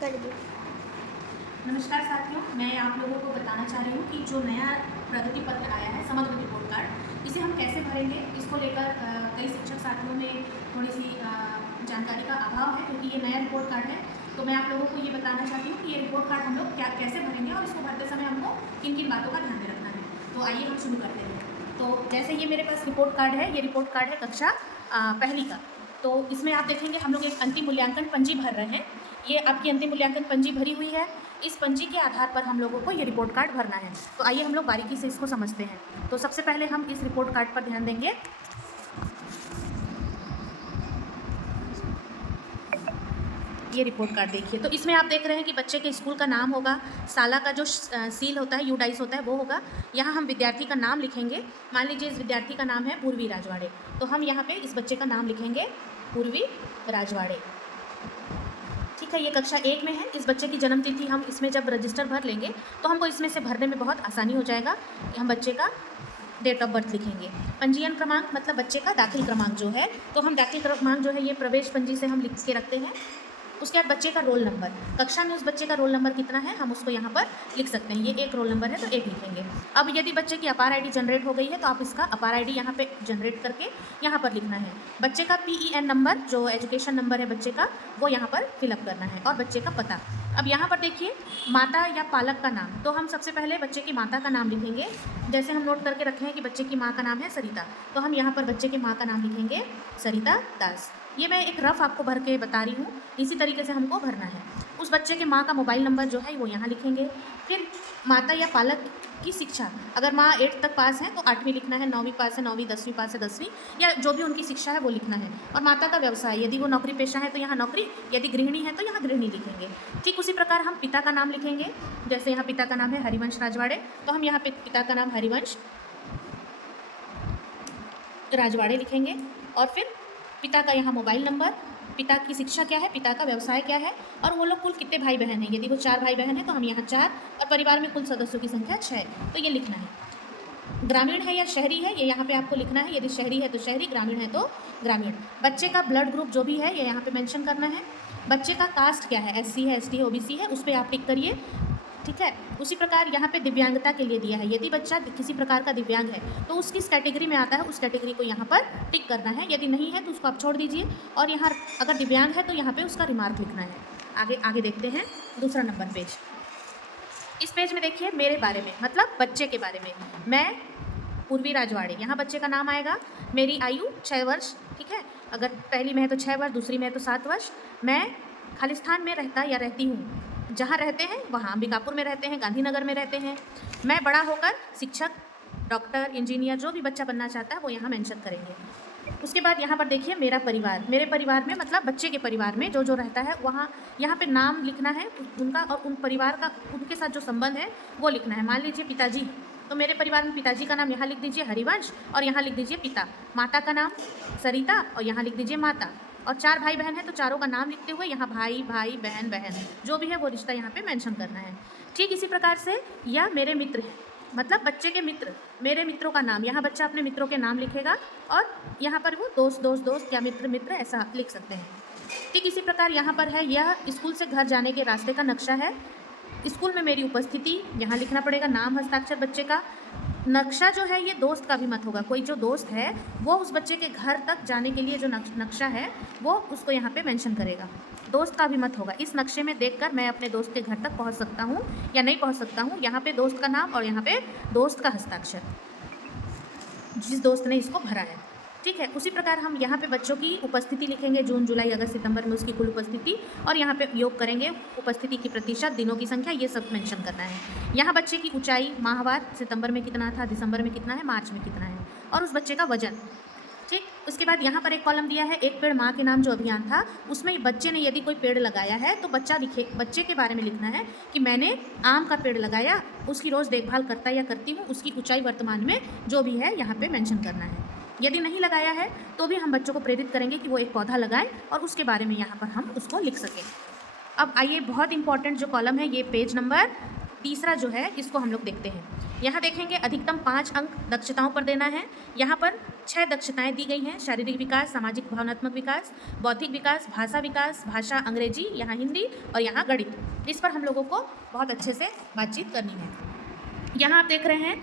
कर दी। नमस्कार साथियों, मैं आप लोगों को बताना चाह रही हूँ कि जो नया प्रगति पत्र आया है समग्र रिपोर्ट कार्ड, इसे हम कैसे भरेंगे। इसको लेकर कई शिक्षक साथियों में थोड़ी सी जानकारी का अभाव है, क्योंकि ये नया रिपोर्ट कार्ड है। तो मैं आप लोगों को ये बताना चाहती हूँ कि ये रिपोर्ट कार्ड हम लोग कैसे भरेंगे और इसको भरते समय हमको किन किन बातों का ध्यान में रखना है। तो आइए हम शुरू करते हैं। तो जैसे ये मेरे पास रिपोर्ट कार्ड है, ये रिपोर्ट कार्ड है कक्षा पहली का। तो इसमें आप देखेंगे हम लोग एक अंतिम मूल्यांकन पंजी भर रहे हैं। ये आपकी अंतिम मूल्यांकन पंजी भरी हुई है। इस पंजी के आधार पर हम लोगों को ये रिपोर्ट कार्ड भरना है। तो आइए हम लोग बारीकी से इसको समझते हैं। तो सबसे पहले हम इस रिपोर्ट कार्ड पर ध्यान देंगे। ये रिपोर्ट कार्ड देखिए, तो इसमें आप देख रहे हैं कि बच्चे के स्कूल का नाम होगा, साला का जो सील होता है, यूडाइस होता है, वो होगा। यहाँ हम विद्यार्थी का नाम लिखेंगे। मान लीजिए इस विद्यार्थी का नाम है पूर्वी राजवाड़े, तो हम यहाँ पे इस बच्चे का नाम लिखेंगे पूर्वी राजवाड़े। ठीक है, ये कक्षा 1 में है। इस बच्चे की जन्म तिथि हम इसमें जब रजिस्टर भर लेंगे तो हमको इसमें से भरने में बहुत आसानी हो जाएगा। हम बच्चे का डेट ऑफ बर्थ लिखेंगे। पंजीयन क्रमांक मतलब बच्चे का दाखिल क्रमांक जो है, तो हम दाखिल क्रमांक जो है ये प्रवेश पंजी से हम लिख के रखते हैं। उसके बाद बच्चे का रोल नंबर, कक्षा में उस बच्चे का रोल नंबर कितना है हम उसको यहाँ पर लिख सकते हैं। ये एक रोल नंबर है तो एक लिखेंगे। अब यदि बच्चे की अपार आईडी जनरेट हो गई है तो आप इसका अपार आईडी यहाँ पे जनरेट करके यहाँ पर लिखना है। बच्चे का PEN नंबर जो एजुकेशन नंबर है बच्चे का, वो यहाँ पर फिलअप करना है, और बच्चे का पता। अब यहाँ पर देखिए माता या पालक का नाम, तो हम सबसे पहले बच्चे की माता का नाम लिखेंगे। जैसे हम नोट करके रखे हैं कि बच्चे की माँ का नाम है सरिता, तो हम यहाँ पर बच्चे की माँ का नाम लिखेंगे सरिता दास। ये मैं एक रफ आपको भर के बता रही हूँ, इसी तरीके से हमको भरना है। उस बच्चे के माँ का मोबाइल नंबर जो है वो यहाँ लिखेंगे। फिर माता या पालक की शिक्षा, अगर माँ 8th तक पास है तो 8वीं लिखना है, 9वीं पास है 9वीं, 10वीं पास है 10वीं, या जो भी उनकी शिक्षा है वो लिखना है। और माता का व्यवसाय, यदि वो नौकरी पेशा है तो यहाँ नौकरी, यदि गृहिणी है तो यहाँ गृहिणी लिखेंगे। ठीक उसी प्रकार हम पिता का नाम लिखेंगे। जैसे यहाँ पिता का नाम है हरिवंश राजवाड़े, तो हम यहाँ पे पिता का नाम हरिवंश राजवाड़े लिखेंगे। और फिर पिता का यहाँ मोबाइल नंबर, पिता की शिक्षा क्या है, पिता का व्यवसाय क्या है, और वो लोग कुल कितने भाई बहन हैं। यदि वो 4 भाई बहन हैं तो हम यहाँ 4, और परिवार में कुल सदस्यों की संख्या 6, तो ये लिखना है। ग्रामीण है या शहरी है ये यहाँ पे आपको लिखना है। यदि शहरी है तो शहरी, ग्रामीण है तो ग्रामीण। बच्चे का ब्लड ग्रुप जो भी है ये यहाँ पे मेंशन करना है। बच्चे का कास्ट क्या है, SC है, ST है, OBC है, उस पर आप टिक करिए। ठीक है, उसी प्रकार यहाँ पे दिव्यांगता के लिए दिया है। यदि बच्चा किसी प्रकार का दिव्यांग है तो उसकी कैटेगरी में आता है, उस कैटेगरी को यहाँ पर टिक करना है। यदि नहीं है तो उसको आप छोड़ दीजिए, और यहाँ अगर दिव्यांग है तो यहाँ पे उसका रिमार्क लिखना है। आगे देखते हैं दूसरा नंबर पेज। इस पेज में देखिए मेरे बारे में, मतलब बच्चे के बारे में। मैं पूर्वी राजवाड़े, यहाँ बच्चे का नाम आएगा। मेरी आयु 6 वर्ष। ठीक है, अगर पहली में है तो 6 वर्ष, दूसरी में है तो 7 वर्ष। मैं खालिस्तान में रहता या रहती हूँ, जहाँ रहते हैं वहाँ अंबिकापुर में रहते हैं, गांधीनगर में रहते हैं। मैं बड़ा होकर शिक्षक, डॉक्टर, इंजीनियर, जो भी बच्चा बनना चाहता है वो यहाँ मेंशन करेंगे। उसके बाद यहाँ पर देखिए मेरा परिवार, मेरे परिवार में मतलब बच्चे के परिवार में जो जो रहता है वहाँ यहाँ पे नाम लिखना है उनका, और उन परिवार का उनके साथ जो संबंध है वो लिखना है। मान लीजिए पिताजी, तो मेरे परिवार में पिताजी का नाम यहाँ लिख दीजिए हरिवंश, और यहाँ लिख दीजिए पिता। माता का नाम सरिता, और यहाँ लिख दीजिए माता। और 4 भाई बहन है तो चारों का नाम लिखते हुए यहाँ भाई भाई बहन बहन जो भी है वो रिश्ता यहाँ पे मेंशन करना है। ठीक इसी प्रकार से यह मेरे मित्र हैं, मतलब बच्चे के मित्र, मेरे मित्रों का नाम, यहाँ बच्चा अपने मित्रों के नाम लिखेगा, और यहाँ पर वो दोस्त दोस्त दोस्त या मित्र मित्र ऐसा लिख सकते हैं। ठीक इसी प्रकार यहाँ पर है, यह स्कूल से घर जाने के रास्ते का नक्शा है। स्कूल में मेरी उपस्थिति यहाँ लिखना पड़ेगा, नाम, हस्ताक्षर बच्चे का। नक्शा जो है ये दोस्त का भी मत होगा, कोई जो दोस्त है वो उस बच्चे के घर तक जाने के लिए जो नक्शा है वो उसको यहाँ पे मेंशन करेगा, दोस्त का भी मत होगा। इस नक्शे में देखकर मैं अपने दोस्त के घर तक पहुँच सकता हूँ या नहीं पहुँच सकता हूँ। यहाँ पे दोस्त का नाम और यहाँ पे दोस्त का हस्ताक्षर, जिस दोस्त ने इसको भरा है। ठीक है, उसी प्रकार हम यहाँ पे बच्चों की उपस्थिति लिखेंगे, जून, जुलाई, अगस्त, सितंबर में उसकी कुल उपस्थिति, और यहाँ पे योग करेंगे उपस्थिति की प्रतिशत, दिनों की संख्या, ये सब मेंशन करना है। यहाँ बच्चे की ऊंचाई माहवार, सितंबर में कितना था, दिसंबर में कितना है, मार्च में कितना है, और उस बच्चे का वजन। ठीक, उसके बाद यहाँ पर एक कॉलम दिया है, एक पेड़ माँ के नाम जो अभियान था, उसमें बच्चे ने यदि कोई पेड़ लगाया है तो बच्चे के बारे में लिखना है कि मैंने आम का पेड़ लगाया, उसकी रोज़ देखभाल करता या करती हूँ, उसकी ऊंचाई वर्तमान में जो भी है यहाँ पे मेंशन करना है। यदि नहीं लगाया है तो भी हम बच्चों को प्रेरित करेंगे कि वो एक पौधा लगाएं और उसके बारे में यहाँ पर हम उसको लिख सकें। अब आइए बहुत इंपॉर्टेंट जो कॉलम है, ये पेज नंबर तीसरा जो है इसको हम लोग देखते हैं। यहाँ देखेंगे अधिकतम 5 अंक दक्षताओं पर देना है। यहाँ पर 6 दक्षताएं दी गई हैं, शारीरिक विकास, सामाजिक भावनात्मक विकास, बौद्धिक विकास, भाषा, अंग्रेजी, यहाँ हिंदी और यहाँ गणित। इस पर हम लोगों को बहुत अच्छे से बातचीत करनी है। यहाँ आप देख रहे हैं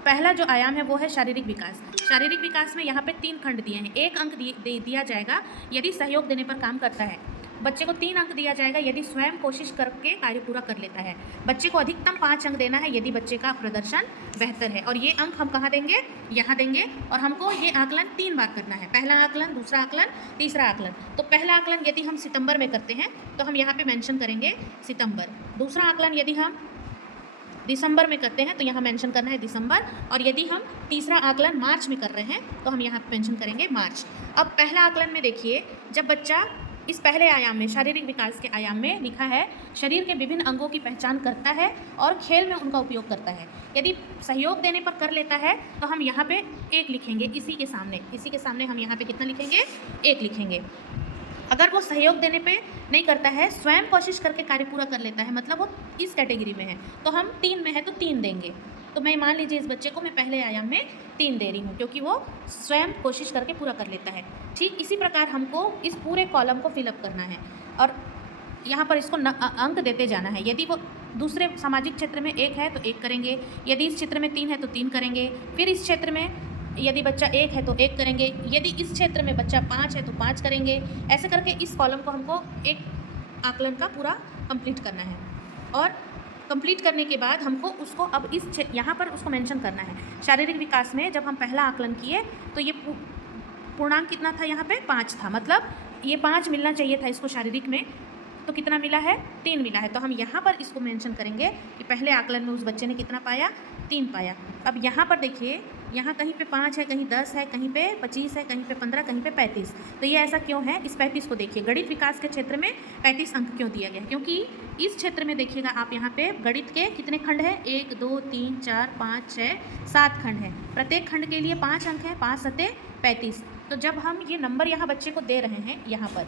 पहला जो आयाम है वो है शारीरिक विकास। शारीरिक विकास में यहाँ पे 3 खंड दिए हैं। 1 अंक दिया जाएगा यदि सहयोग देने पर काम करता है। बच्चे को 3 अंक दिया जाएगा यदि स्वयं कोशिश करके कार्य पूरा कर लेता है। बच्चे को अधिकतम 5 अंक देना है यदि बच्चे का प्रदर्शन बेहतर है। और ये अंक हम कहाँ देंगे? यहाँ देंगे। और हमको ये आकलन 3 बार करना है, पहला आकलन, दूसरा आकलन, तीसरा आकलन। तो पहला आकलन यदि हम सितंबर में करते हैं तो हम यहाँ पे मेंशन करेंगे सितंबर। दूसरा आकलन यदि हम दिसंबर में करते हैं तो यहाँ मेंशन करना है दिसंबर। और यदि हम तीसरा आकलन मार्च में कर रहे हैं तो हम यहाँ पे मेंशन करेंगे मार्च। अब पहला आकलन में देखिए, जब बच्चा इस पहले आयाम में शारीरिक विकास के आयाम में लिखा है शरीर के विभिन्न अंगों की पहचान करता है और खेल में उनका उपयोग करता है। यदि सहयोग देने पर कर लेता है तो हम यहाँ पे 1 लिखेंगे। इसी के सामने हम यहाँ पे कितना लिखेंगे? 1 लिखेंगे। अगर वो सहयोग देने पे नहीं करता है, स्वयं कोशिश करके कार्य पूरा कर लेता है, मतलब वो इस कैटेगरी में है, तो हम 3 में है तो 3 देंगे। तो मैं मान लीजिए इस बच्चे को मैं पहले आयाम में 3 दे रही हूँ क्योंकि वो स्वयं कोशिश करके पूरा कर लेता है। ठीक इसी प्रकार हमको इस पूरे कॉलम को फिलअप करना है और यहाँ पर इसको अंक देते जाना है। यदि वो दूसरे सामाजिक क्षेत्र में 1 है तो 1 करेंगे, यदि इस क्षेत्र में 3 है तो 3 करेंगे, फिर इस क्षेत्र में यदि बच्चा 1 है तो 1 करेंगे, यदि इस क्षेत्र में बच्चा 5 है तो 5 करेंगे। ऐसे करके इस कॉलम को हमको एक आकलन का पूरा कंप्लीट करना है। और कंप्लीट करने के बाद हमको उसको अब यहाँ पर उसको मेंशन करना है। शारीरिक विकास में जब हम पहला आकलन किए तो ये पूर्णांक कितना था? यहाँ पे 5 था, मतलब ये 5 मिलना चाहिए था इसको शारीरिक में, तो कितना मिला है? 3 मिला है। तो हम यहाँ पर इसको मेंशन करेंगे कि पहले आकलन में उस बच्चे ने कितना पाया? 3 पाया। अब यहाँ पर देखिए, यहाँ कहीं पे 5 है, कहीं 10 है, कहीं पे 25 है, कहीं पे 15, कहीं पे 35। तो ये ऐसा क्यों है? इस 35 को देखिए, गणित विकास के क्षेत्र में 35 अंक क्यों दिया गया? क्योंकि इस क्षेत्र में देखिएगा आप, यहाँ पे गणित के कितने खंड हैं? 1 2 3 4 5 6 7 खंड हैं। प्रत्येक खंड के लिए 5 अंक है, 5 सते 35। तो जब हम ये नंबर यहाँ बच्चे को दे रहे हैं यहाँ पर,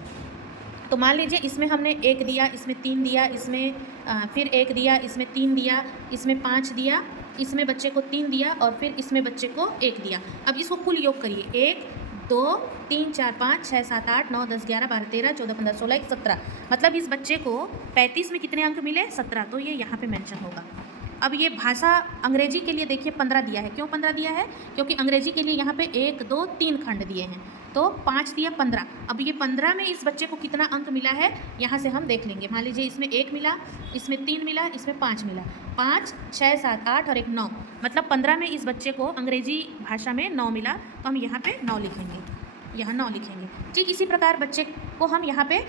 तो मान लीजिए इसमें हमने 1 दिया, इसमें 3 दिया, इसमें फिर 1 दिया, इसमें 3 दिया, इसमें 5 दिया, इसमें बच्चे को 3 दिया और फिर इसमें बच्चे को 1 दिया। अब इसको कुल योग करिए, 1 2 3 4 5 6 7 8 9 10 11 12 13 14 15 16 17। मतलब इस बच्चे को 35 में कितने अंक मिले? 17। तो ये यहाँ पे मेंशन होगा। अब ये भाषा अंग्रेजी के लिए देखिए 15 दिया है। क्यों 15 दिया है? क्योंकि अंग्रेजी के लिए यहाँ पे 1 2 3 खंड दिए हैं, तो 5 दिया 15। अब ये 15 में इस बच्चे को कितना अंक मिला है यहाँ से हम देख लेंगे। मान लीजिए इसमें 1 मिला, इसमें 3 मिला, इसमें 5 मिला, 5 6 7 8 और 1 9, मतलब 15 में इस बच्चे को अंग्रेजी भाषा में 9 मिला। तो हम यहाँ पे 9 लिखेंगे, यहाँ 9 लिखेंगे। ठीक इसी प्रकार बच्चे को हम यहाँ पे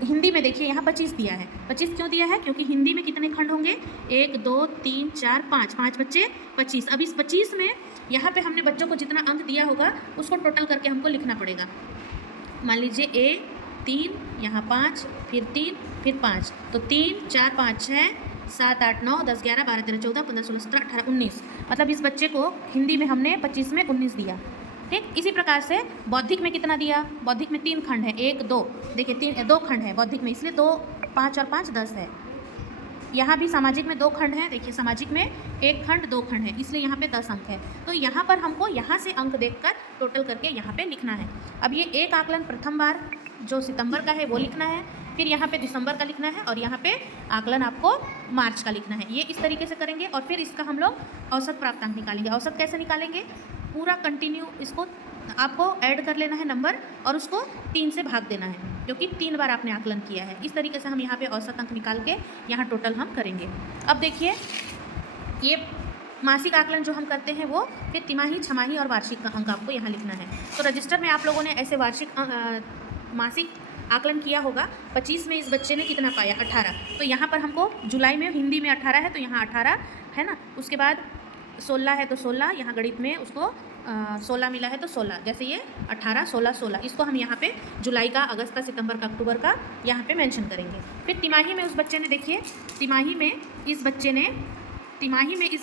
हिंदी में देखिए, यहाँ 25 दिया है। 25 क्यों दिया है? क्योंकि हिंदी में कितने खंड होंगे? 1 2 3 4 5, 5 बच्चे 25। अब इस 25 में यहाँ पे हमने बच्चों को जितना अंक दिया होगा उसको टोटल करके हमको लिखना पड़ेगा। मान लीजिए A 3, यहाँ 5, फिर 3, फिर 5, तो 3 4 5 6 7 8 9 10 11 12 13 14 15 16 17 18 19, मतलब इस बच्चे को हिंदी में हमने 25 में 19 दिया। ठीक इसी प्रकार से बौद्धिक में कितना दिया? बौद्धिक में 3 खंड है, 1 2, देखिए 2 खंड है बौद्धिक में, इसलिए 2 5 और 5 10 है। यहाँ भी सामाजिक में 2 खंड है, देखिए सामाजिक में 1 खंड 2 खंड है, इसलिए यहाँ पे 10 अंक है। तो यहाँ पर हमको यहाँ से अंक देखकर टोटल करके यहाँ पे लिखना है। अब ये एक आकलन प्रथम बार जो सितंबर का है वो लिखना है, फिर यहाँ पे दिसंबर का लिखना है और यहाँ पे आकलन आपको मार्च का लिखना है। ये इस तरीके से करेंगे और फिर इसका हम लोग औसत प्राप्तांक निकालेंगे। औसत कैसे निकालेंगे? पूरा कंटिन्यू इसको आपको ऐड कर लेना है नंबर और उसको 3 से भाग देना है, क्योंकि 3 बार आपने आकलन किया है। इस तरीके से हम यहाँ पे औसत अंक निकाल के यहाँ टोटल हम करेंगे। अब देखिए ये मासिक आकलन जो हम करते हैं वो फिर तिमाही, छमाही और वार्षिक का अंक आपको यहाँ लिखना है। तो रजिस्टर में आप लोगों ने ऐसे वार्षिक मासिक आकलन किया होगा। 25 में इस बच्चे ने कितना पाया? 18। तो यहाँ पर हमको जुलाई में हिंदी में 18 है तो यहाँ 18 है ना। उसके बाद 16 है तो 16, यहाँ गणित में उसको 16 मिला है तो 16, जैसे ये 18 16 16, इसको हम यहाँ पे जुलाई का, अगस्त का, सितंबर का, अक्टूबर का यहाँ पे मेंशन करेंगे। फिर तिमाही में उस बच्चे ने, देखिए तिमाही में इस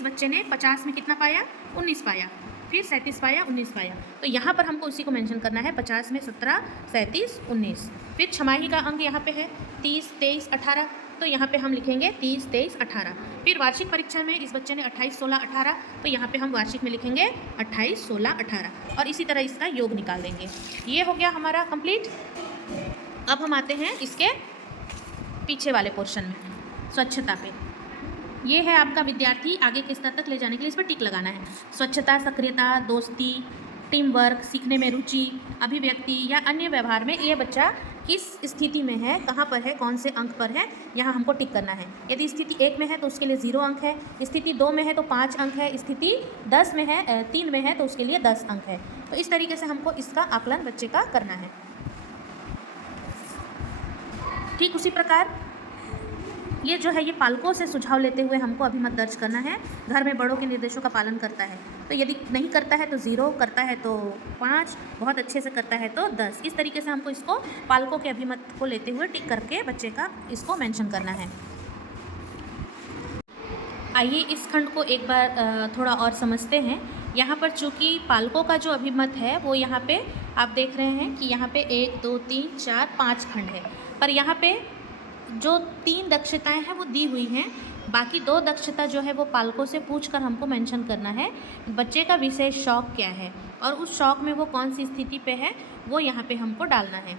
बच्चे ने 50 में कितना पाया? 19 पाया, फिर 37 पाया, 19 पाया। तो यहाँ पर हमको उसी को मेंशन करना है, 50 में 17 37 19। फिर छमाही का अंक यहाँ पे है 30 23 18, तो यहाँ पे हम लिखेंगे 30, 23, 18। फिर वार्षिक परीक्षा में इस बच्चे ने 28, 16, 18, तो यहाँ पे हम वार्षिक में लिखेंगे 28, 16, 18 और इसी तरह इसका योग निकाल देंगे। ये हो गया हमारा कंप्लीट। अब हम आते हैं इसके पीछे वाले पोर्शन में, स्वच्छता पे। ये है आपका विद्यार्थी आगे के स्तर तक ले जाने के लिए इस पर टिक लगाना है। स्वच्छता, सक्रियता, दोस्ती, टीम वर्क, सीखने में रुचि, अभिव्यक्ति या अन्य व्यवहार में ये बच्चा किस स्थिति में है, कहाँ पर है, कौन से अंक पर है, यहाँ हमको टिक करना है। यदि स्थिति 1 में है तो उसके लिए 0 अंक है, स्थिति 2 में है तो 5 अंक है, स्थिति 10 में है 3 में है तो उसके लिए 10 अंक है। तो इस तरीके से हमको इसका आकलन बच्चे का करना है। ठीक उसी प्रकार ये जो है ये पालकों से सुझाव लेते हुए हमको अभिमत दर्ज करना है। घर में बड़ों के निर्देशों का पालन करता है तो यदि नहीं करता है तो 0, करता है तो 5, बहुत अच्छे से करता है तो 10। इस तरीके से हमको इसको पालकों के अभिमत को लेते हुए टिक करके बच्चे का इसको मेंशन करना है। आइए इस खंड को एक बार थोड़ा और समझते हैं। यहाँ पर चूँकि पालकों का जो अभिमत है वो यहाँ पे आप देख रहे हैं कि यहाँ पे 1, 2, 3, 4, 5 खंड है, पर यहाँ पे जो 3 दक्षताएं हैं वो दी हुई हैं। बाकी 2 दक्षता जो है वो पालकों से पूछकर हमको मेंशन करना है। बच्चे का विशेष शौक क्या है और उस शौक में वो कौन सी स्थिति पे है वो यहाँ पे हमको डालना है।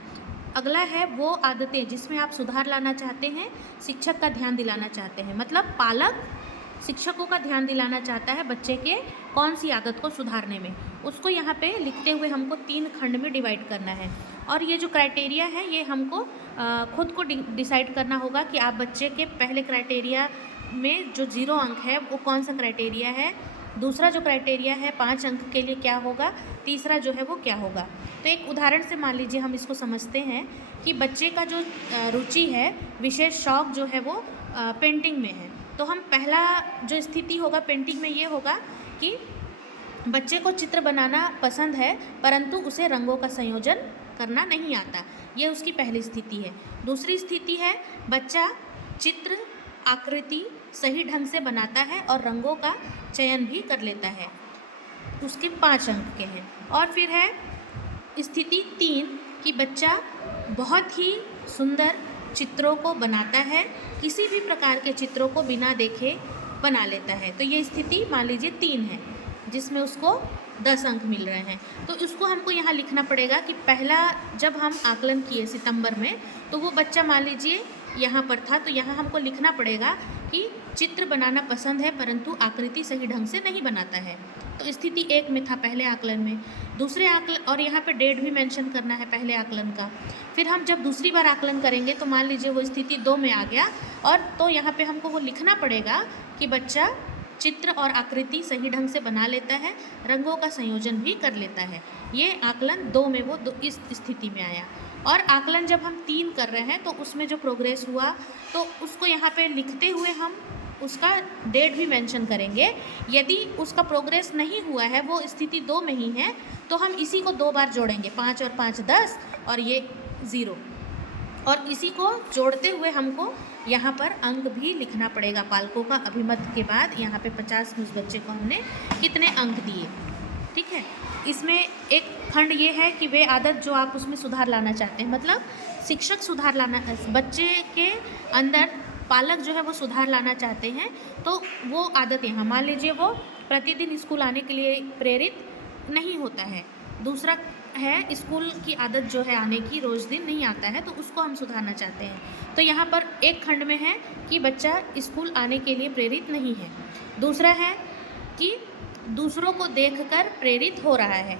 अगला है वो आदतें जिसमें आप सुधार लाना चाहते हैं, शिक्षक का ध्यान दिलाना चाहते हैं। मतलब पालक शिक्षकों का ध्यान दिलाना चाहता है बच्चे के कौन सी आदत को सुधारने में, उसको यहाँ पे लिखते हुए हमको 3 खंड में डिवाइड करना है। और ये जो क्राइटेरिया है ये हमको खुद को डिसाइड करना होगा कि आप बच्चे के पहले क्राइटेरिया में जो 0 अंक है वो कौन सा क्राइटेरिया है, दूसरा जो क्राइटेरिया है 5 अंक के लिए क्या होगा, तीसरा जो है वो क्या होगा। तो एक उदाहरण से मान लीजिए हम इसको समझते हैं कि बच्चे का जो रुचि है, विशेष शौक जो है वो पेंटिंग में है। तो हम पहला जो स्थिति होगा पेंटिंग में ये होगा कि बच्चे को चित्र बनाना पसंद है परंतु उसे रंगों का संयोजन करना नहीं आता, ये उसकी पहली स्थिति है। दूसरी स्थिति है बच्चा चित्र आकृति सही ढंग से बनाता है और रंगों का चयन भी कर लेता है, उसके 5 अंक के हैं। और फिर है स्थिति 3 कि बच्चा बहुत ही सुंदर चित्रों को बनाता है, किसी भी प्रकार के चित्रों को बिना देखे बना लेता है। तो ये स्थिति मान लीजिए 3 है जिसमें उसको 10 अंक मिल रहे हैं। तो उसको हमको यहाँ लिखना पड़ेगा कि पहला जब हम आकलन किए सितंबर में तो वो बच्चा मान लीजिए यहाँ पर था, तो यहाँ हमको लिखना पड़ेगा कि चित्र बनाना पसंद है परंतु आकृति सही ढंग से नहीं बनाता है। तो स्थिति 1 में था पहले आकलन में। दूसरे आकलन और यहाँ पे डेट भी मेंशन करना है पहले आकलन का। फिर हम जब दूसरी बार आकलन करेंगे तो मान लीजिए वो स्थिति 2 में आ गया, और तो यहाँ पे हमको वो लिखना पड़ेगा कि बच्चा चित्र और आकृति सही ढंग से बना लेता है, रंगों का संयोजन भी कर लेता है। ये आकलन 2 में वो इस स्थिति में आया। और आकलन जब हम 3 कर रहे हैं तो उसमें जो प्रोग्रेस हुआ तो उसको यहाँ पे लिखते हुए हम उसका डेट भी मेंशन करेंगे। यदि उसका प्रोग्रेस नहीं हुआ है, वो स्थिति 2 में ही है, तो हम इसी को 2 बार जोड़ेंगे, 5 और 5 10 और ये 0, और इसी को जोड़ते हुए हमको यहाँ पर अंक भी लिखना पड़ेगा। पालकों का अभिमत के बाद यहाँ पे 50 में उस बच्चे को हमने कितने अंक दिए। ठीक है, इसमें एक खंड ये है कि वे आदत जो आप उसमें सुधार लाना चाहते हैं, मतलब शिक्षक सुधार लाना, बच्चे के अंदर पालक जो है वो सुधार लाना चाहते हैं, तो वो आदत यहाँ मान लीजिए वो प्रतिदिन स्कूल आने के लिए प्रेरित नहीं होता है। दूसरा है स्कूल की आदत जो है आने की, रोज़ दिन नहीं आता है, तो उसको हम सुधारना चाहते हैं। तो यहाँ पर एक खंड में है कि बच्चा स्कूल आने के लिए प्रेरित नहीं है। दूसरा है कि दूसरों को देखकर प्रेरित हो रहा है,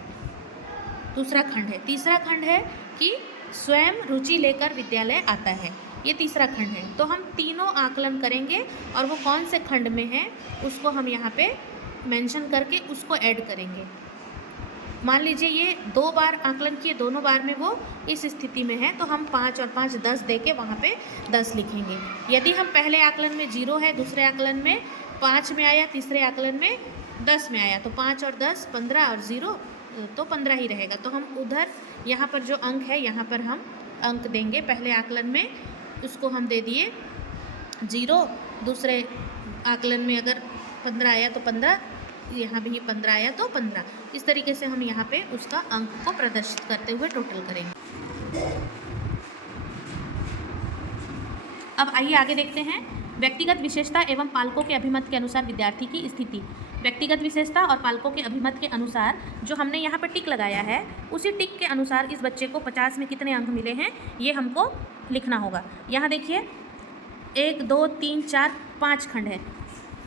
दूसरा खंड है। तीसरा खंड है कि स्वयं रुचि लेकर विद्यालय आता है, ये तीसरा खंड है। तो हम तीनों आकलन करेंगे और वो कौन से खंड में है उसको हम यहाँ पे मेंशन करके उसको ऐड करेंगे। मान लीजिए ये 2 बार आकलन किए, दोनों बार में वो इस स्थिति में है, तो हम 5 और 5 10 दे के वहाँ पे 10 लिखेंगे। यदि हम पहले आकलन में 0 है, दूसरे आकलन में 5 में आया, तीसरे आकलन में 10 में आया, तो 5 और 10 15 और 0 तो 15 ही रहेगा। तो हम उधर यहाँ पर जो अंक है यहाँ पर हम अंक देंगे। पहले आकलन में उसको हम दे दिए 0, दूसरे आकलन में अगर 15 आया तो 15, यहाँ भी 15 आया तो 15। इस तरीके से हम यहाँ पे उसका अंक को प्रदर्शित करते हुए टोटल करेंगे। अब आइए आगे देखते हैं। व्यक्तिगत विशेषता एवं पालकों के अभिमत के अनुसार विद्यार्थी की स्थिति। व्यक्तिगत विशेषता और पालकों के अभिमत के अनुसार जो हमने यहाँ पर टिक लगाया है, उसी टिक के अनुसार इस बच्चे को 50 में कितने अंक मिले हैं ये हमको लिखना होगा। यहाँ देखिए 1 2 3 4 5 खंड है।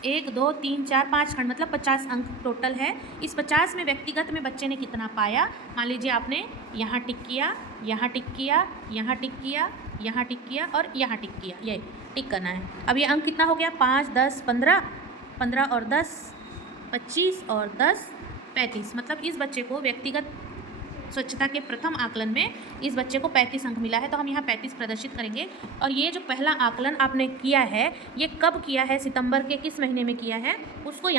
1 2 3 4 5 खंड मतलब 50 अंक टोटल है। इस 50 में व्यक्तिगत में बच्चे ने कितना पाया, मान लीजिए आपने यहाँ टिक किया, यहाँ टिक किया, यहाँ टिक किया, यहाँ टिक किया और यहाँ टिक किया, ये टिक करना है। अब ये अंक कितना हो गया, 5 10 15, 15 और 10 25 और 10 35, मतलब इस बच्चे को व्यक्तिगत स्वच्छता के प्रथम आकलन में इस बच्चे को 35 अंक मिला है। तो हम यहाँ 35 प्रदर्शित करेंगे। और ये जो पहला आकलन आपने किया है ये कब किया है, सितंबर के किस महीने में किया है, उसको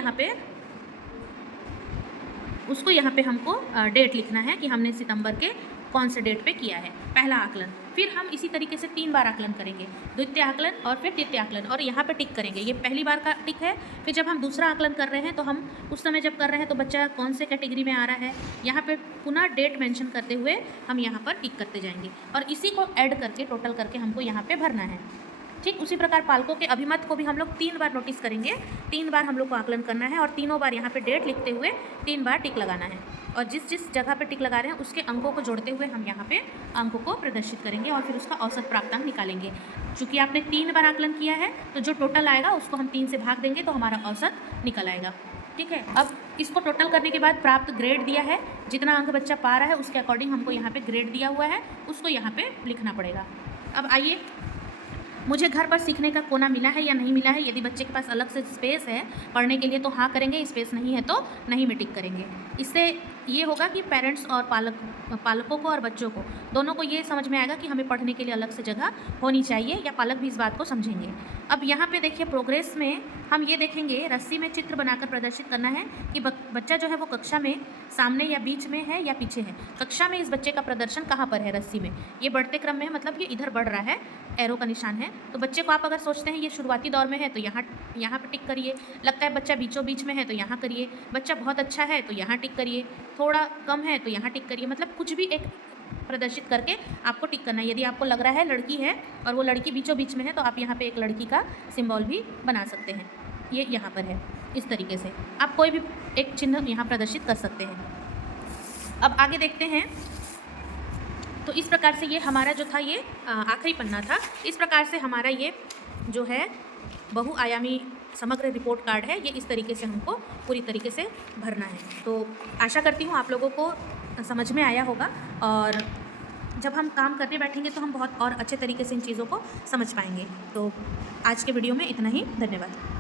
यहाँ पे हमको डेट लिखना है कि हमने सितंबर के कौन से डेट पे किया है पहला आकलन। फिर हम इसी तरीके से 3 बार आकलन करेंगे, द्वितीय आकलन और फिर तृतीय आकलन, और यहाँ पे टिक करेंगे। ये पहली बार का टिक है। फिर जब हम दूसरा आकलन कर रहे हैं तो हम उस समय जब कर रहे हैं तो बच्चा कौन से कैटेगरी में आ रहा है, यहाँ पे पुनः डेट मेंशन करते हुए हम यहाँ पर टिक करते जाएंगे और इसी को ऐड करके टोटल करके हमको यहाँ पर भरना है। ठीक उसी प्रकार पालकों के अभिमत को भी हम लोग 3 बार नोटिस करेंगे, 3 बार हम लोग को आकलन करना है और तीनों बार यहाँ पे डेट लिखते हुए 3 बार टिक लगाना है। और जिस जिस जगह पे टिक लगा रहे हैं उसके अंकों को जोड़ते हुए हम यहाँ पे अंकों को प्रदर्शित करेंगे और फिर उसका औसत प्राप्तांक निकालेंगे। चूँकि आपने 3 बार आकलन किया है तो जो टोटल आएगा उसको हम 3 से भाग देंगे तो हमारा औसत निकल आएगा। ठीक है, अब इसको टोटल करने के बाद प्राप्त ग्रेड दिया है, जितना अंक बच्चा पा रहा है उसके अकॉर्डिंग हमको यहाँ पे ग्रेड दिया हुआ है, उसको यहाँ पे लिखना पड़ेगा। अब आइए, मुझे घर पर सीखने का कोना मिला है या नहीं मिला है। यदि बच्चे के पास अलग से स्पेस है पढ़ने के लिए तो हाँ करेंगे, स्पेस नहीं है तो नहीं में टिक करेंगे। इससे ये होगा कि पेरेंट्स और पालकों को और बच्चों को दोनों को ये समझ में आएगा कि हमें पढ़ने के लिए अलग से जगह होनी चाहिए, या पालक भी इस बात को समझेंगे। अब यहाँ पे देखिए प्रोग्रेस में हम ये देखेंगे रस्सी में चित्र बनाकर प्रदर्शित करना है कि बच्चा जो है वो कक्षा में सामने या बीच में है या पीछे है। कक्षा में इस बच्चे का प्रदर्शन कहाँ पर है, रस्सी में, ये बढ़ते क्रम में है, मतलब ये इधर बढ़ रहा है, एरो का निशान है। तो बच्चे को आप अगर सोचते हैं ये शुरुआती दौर में है तो यहाँ पर टिक करिए, लगता है बच्चा बीचों बीच में है तो यहाँ करिए, बच्चा बहुत अच्छा है तो यहाँ टिक करिए, थोड़ा कम है तो यहाँ टिक करिए, मतलब कुछ भी एक प्रदर्शित करके आपको टिक करना है। यदि आपको लग रहा है लड़की है और वो लड़की बीचों बीच में है तो आप यहाँ पे एक लड़की का सिंबल भी बना सकते हैं, ये यहाँ पर है। इस तरीके से आप कोई भी एक चिन्ह यहाँ प्रदर्शित कर सकते हैं। अब आगे देखते हैं। तो इस प्रकार से ये हमारा जो था ये आखिरी पन्ना था। इस प्रकार से हमारा ये जो है बहुआयामी समग्र रिपोर्ट कार्ड है, ये इस तरीके से हमको पूरी तरीके से भरना है। तो आशा करती हूँ आप लोगों को समझ में आया होगा और जब हम काम करने बैठेंगे तो हम बहुत और अच्छे तरीके से इन चीज़ों को समझ पाएंगे। तो आज के वीडियो में इतना ही, धन्यवाद।